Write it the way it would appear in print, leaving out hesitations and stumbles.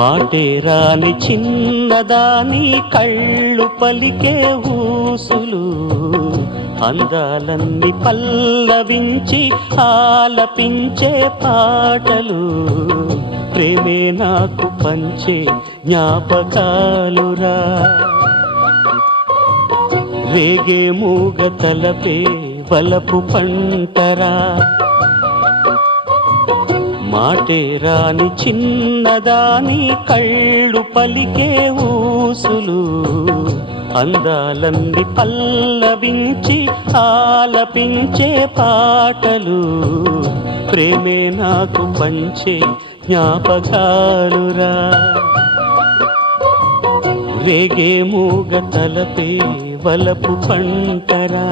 మాటే రాని చిన్నదాని కళ్ళు పలికే ఊసులు అందాలన్నీ పల్లవించి ఆలపించే పాటలు ప్రేమే నాకు పంచే జ్ఞాపకాలురా రేగే మూగ తలపే వలపు పంటరా మాటే రాని చిన్నదాని కళ్ళు పలికే ఊసులు అందాలన్నీ పల్లవించి ఆలపించే పాటలు ప్రేమే నాకు పంచే జ్ఞాపకాలురా రేగే మూగ తలపే వలపు పంటరా